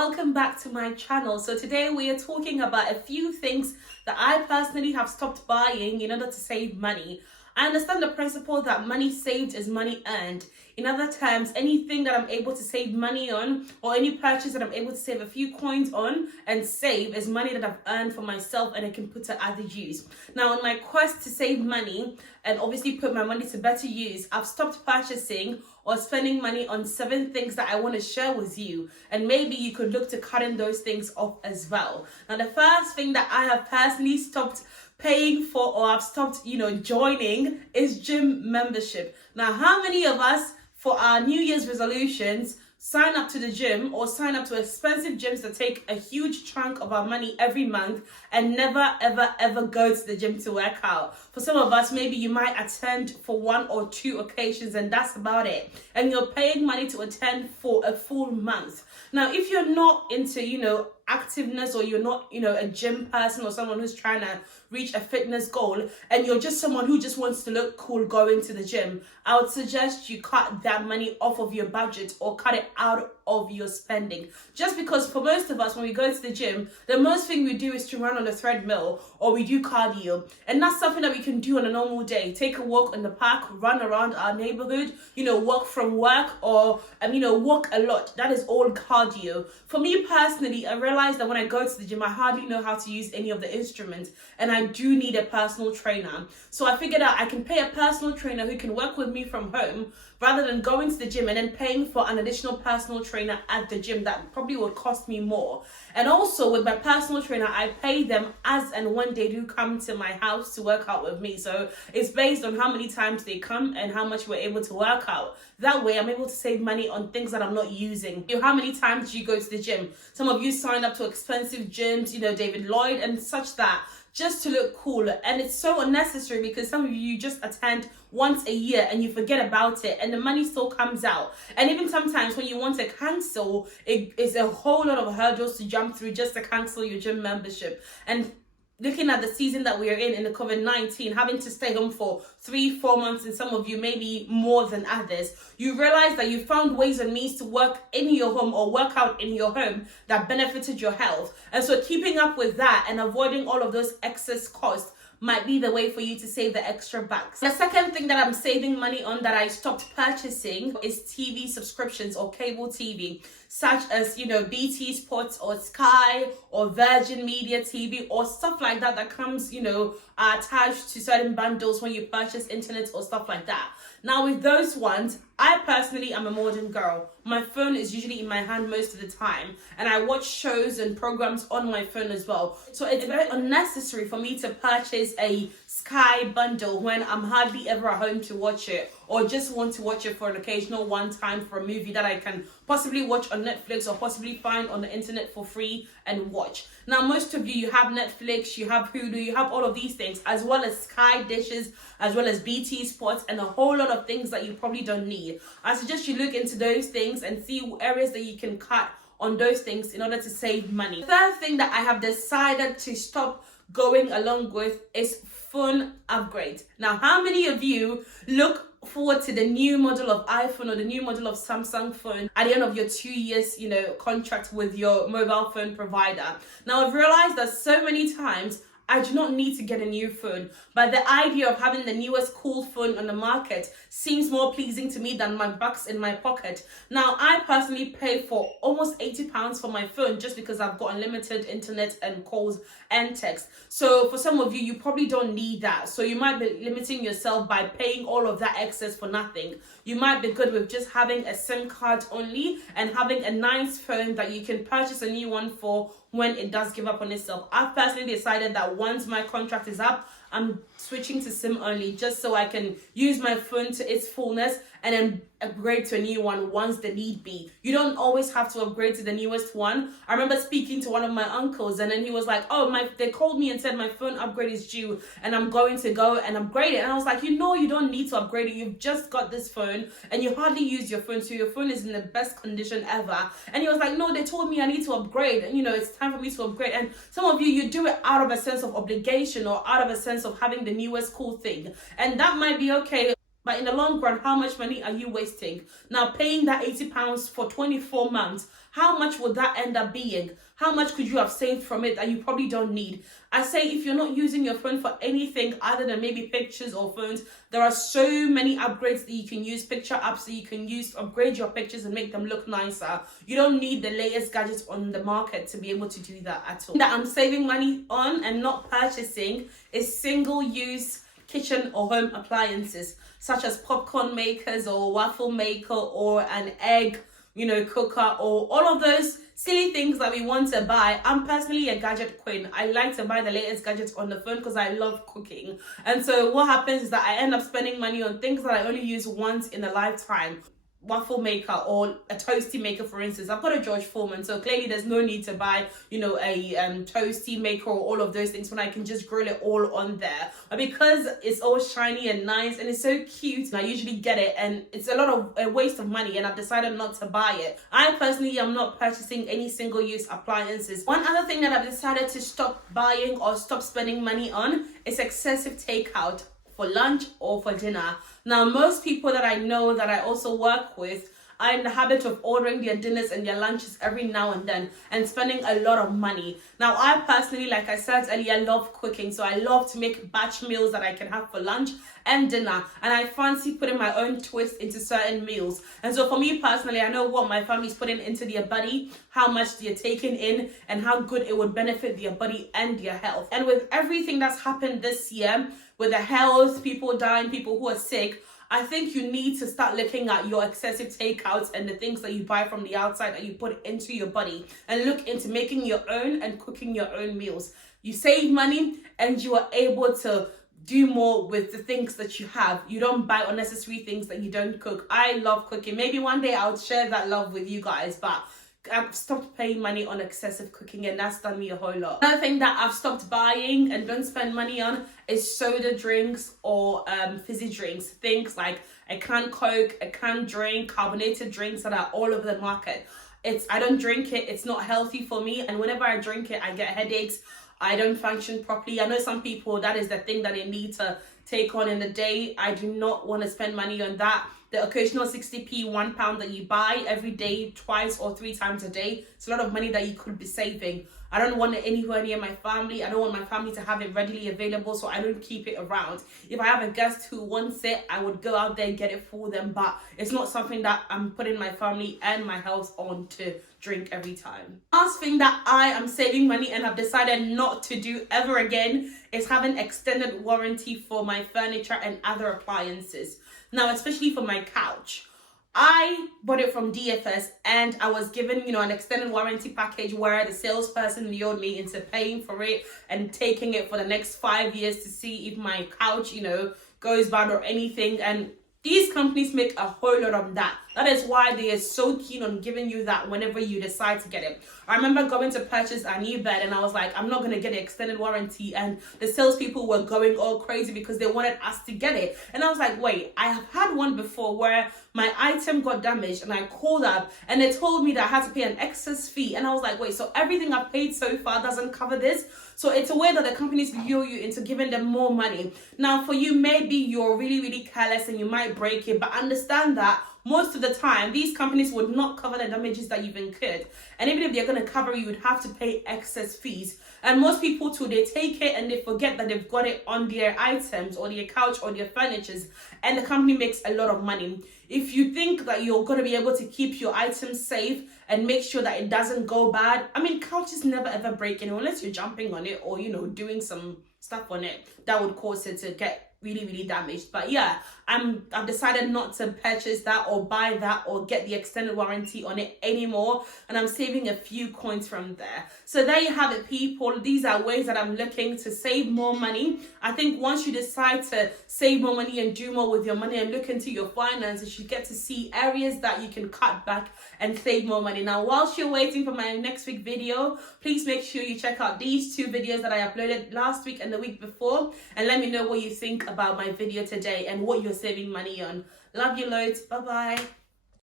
welcome back to my channel. So today we are talking about a few things that I personally have stopped buying in order to save money. I understand the principle that money saved is money earned. In other terms, anything that I'm able to save money on, or any purchase that I'm able to save a few coins on and save, is money that I've earned for myself and I can put to other use. Now, on my quest to save money and obviously put my money to better use, I've stopped purchasing or spending money on 7 things that I want to share with you. And maybe you could look to cutting those things off as well. Now, the first thing that I have personally stopped paying for, or I've stopped, joining, is gym membership. Now, how many of us for our New Year's resolutions sign up to the gym or sign up to expensive gyms that take a huge chunk of our money every month and never ever go to the gym to work out? For some of us, maybe you might attend for 1 or 2 occasions and that's about it, and you're paying money to attend for a full month. Now, if you're not into activeness, or you're not a gym person, or someone who's trying to reach a fitness goal, and you're just someone who just wants to look cool going to the gym, I would suggest you cut that money off of your budget or cut it out of your spending. Just because for most of us, when we go to the gym, the most thing we do is to run on the treadmill or we do cardio, and that's something that we can do on a normal day. Take a walk in the park, run around our neighborhood, walk from work, or walk a lot. That is all cardio. For me personally, I realized that when I go to the gym, I hardly know how to use any of the instruments, and I do need a personal trainer. So I figured out I can pay a personal trainer who can work with me from home, rather than going to the gym and then paying for an additional personal trainer at the gym that probably would cost me more. And also with my personal trainer, I pay them as and when they do come to my house to work out with me. So it's based on how many times they come and how much we're able to work out. That way I'm able to save money on things that I'm not using. How many times do you go to the gym? Some of you sign up to expensive gyms, David Lloyd and such, that just to look cool, and it's so unnecessary because some of you just attend once a year and you forget about it and the money still comes out. And even sometimes when you want to cancel, it is a whole lot of hurdles to jump through just to cancel your gym membership. And looking at the season that we are in the COVID-19, having to stay home for 3-4 months, and some of you maybe more than others, you realize that you found ways and means to work in your home or work out in your home that benefited your health. And so keeping up with that and avoiding all of those excess costs might be the way for you to save the extra bucks. The second thing that I'm saving money on that I stopped purchasing is TV subscriptions or cable TV, such as, BT Sports or Sky or Virgin Media TV or stuff like that that comes, attached to certain bundles when you purchase internet or stuff like that. Now with those ones, I personally am a modern girl. My phone is usually in my hand most of the time, and I watch shows and programs on my phone as well. So it's very unnecessary for me to purchase a Sky bundle when I'm hardly ever at home to watch it, or just want to watch it for an occasional one time for a movie that I can possibly watch on Netflix or possibly find on the internet for free and watch. Now, most of you have Netflix, you have Hulu, you have all of these things, as well as Sky dishes, as well as BT Sports, and a whole lot of things that you probably don't need. I suggest you look into those things and see areas that you can cut on those things in order to save money. The third thing that I have decided to stop going along with is phone upgrades. Now, how many of you look forward to the new model of iPhone or the new model of Samsung phone at the end of your 2 years, contract with your mobile phone provider? Now, I've realized that so many times I do not need to get a new phone, but the idea of having the newest cool phone on the market seems more pleasing to me than my bucks in my pocket. Now, I personally pay for almost £80 for my phone just because I've got unlimited internet and calls and text. So for some of you, you probably don't need that. So you might be limiting yourself by paying all of that excess for nothing. You might be good with just having a SIM card only and having a nice phone that you can purchase a new one for when it does give up on itself. I've personally decided that once my contract is up, I'm switching to SIM only just so I can use my phone to its fullness and then upgrade to a new one once the need be. You don't always have to upgrade to the newest one. I remember speaking to one of my uncles and then he was like, they called me and said my phone upgrade is due and I'm going to go and upgrade it. And I was like, you don't need to upgrade it. You've just got this phone and you hardly use your phone, so your phone is in the best condition ever. And he was like, no, they told me I need to upgrade and it's time for me to upgrade. And some of you do it out of a sense of obligation or out of a sense of having the newest cool thing, and that might be okay But in the long run, how much money are you wasting? Now, paying that £80 for 24 months, how much would that end up being? How much could you have saved from it that you probably don't need? I say if you're not using your phone for anything other than maybe pictures or phones, there are so many upgrades that you can use, picture apps that you can use to upgrade your pictures and make them look nicer. You don't need the latest gadgets on the market to be able to do that at all. That I'm saving money on and not purchasing is single-use kitchen or home appliances, such as popcorn makers or waffle maker or an egg, cooker, or all of those silly things that we want to buy. I'm personally a gadget queen. I like to buy the latest gadgets on the phone because I love cooking. And so what happens is that I end up spending money on things that I only use once in a lifetime. Waffle maker or a toasty maker, for instance. I've got a George Foreman, so clearly there's no need to buy a toasty maker or all of those things when I can just grill it all on there. But because it's all shiny and nice and it's so cute, and I usually get it, and it's a lot of a waste of money, and I've decided not to buy it. I personally am not purchasing any single-use appliances. One other thing that I've decided to stop buying or stop spending money on is excessive takeout for lunch or for dinner. Now, most people that I know that I also work with are in the habit of ordering their dinners and their lunches every now and then and spending a lot of money. Now, I personally, like I said earlier, love cooking. So I love to make batch meals that I can have for lunch and dinner. And I fancy putting my own twist into certain meals. And so for me personally, I know what my family's putting into their body, how much they're taking in, and how good it would benefit their body and their health. And with everything that's happened this year, with the health, people dying, people who are sick, I think you need to start looking at your excessive takeouts and the things that you buy from the outside that you put into your body, and look into making your own and cooking your own meals. You save money and you are able to do more with the things that you have. You don't buy unnecessary things that you don't cook. I love cooking. Maybe one day I'll share that love with you guys, but I've stopped paying money on excessive cooking, and that's done me a whole lot. Another thing that I've stopped buying and don't spend money on is soda drinks or fizzy drinks. Things like a canned Coke, a canned drink, carbonated drinks that are all over the market. I don't drink it. It's not healthy for me. And whenever I drink it, I get headaches. I don't function properly. I know some people, that is the thing that they need to take on in the day. I do not want to spend money on that. The occasional 60p, £1 that you buy every day, twice or 3 times a day, it's a lot of money that you could be saving. I don't want it anywhere near my family. I don't want my family to have it readily available, so I don't keep it around. If I have a guest who wants it, I would go out there and get it for them, but it's not something that I'm putting my family and my health on to drink every time. Last thing that I am saving money and have decided not to do ever again is having extended warranty for my furniture and other appliances. Now, especially for my couch. I bought it from DFS and I was given, an extended warranty package where the salesperson lured me into paying for it and taking it for the next 5 years to see if my couch, goes bad or anything. And these companies make a whole lot of that. That is why they are so keen on giving you that whenever you decide to get it. I remember going to purchase a new bed and I was like, I'm not going to get an extended warranty. And the salespeople were going all crazy because they wanted us to get it. And I was like, wait, I have had one before where my item got damaged and I called up and they told me that I had to pay an excess fee. And I was like, wait, so everything I've paid so far doesn't cover this? So it's a way that the companies lure you into giving them more money. Now, for you, maybe you're really, really careless and you might break it, but understand that most of the time, these companies would not cover the damages that you've incurred. And even if they're going to cover you, would have to pay excess fees. And most people too, they take it and they forget that they've got it on their items or their couch or their furnitures, and the company makes a lot of money. If you think that you're going to be able to keep your items safe and make sure that it doesn't go bad, couches never ever break, unless you're jumping on it or, doing some stuff on it that would cause it to get really, really damaged. But yeah, I've decided not to purchase that or buy that or get the extended warranty on it anymore, and I'm saving a few coins from there. So there you have it, people. These are ways that I'm looking to save more money. I think once you decide to save more money and do more with your money and look into your finances, you get to see areas that you can cut back and save more money. Now, whilst you're waiting for my next week video, please make sure you check out these 2 videos that I uploaded last week and the week before, and let me know what you think about my video today and what you're saving money on. Love you loads. Bye bye.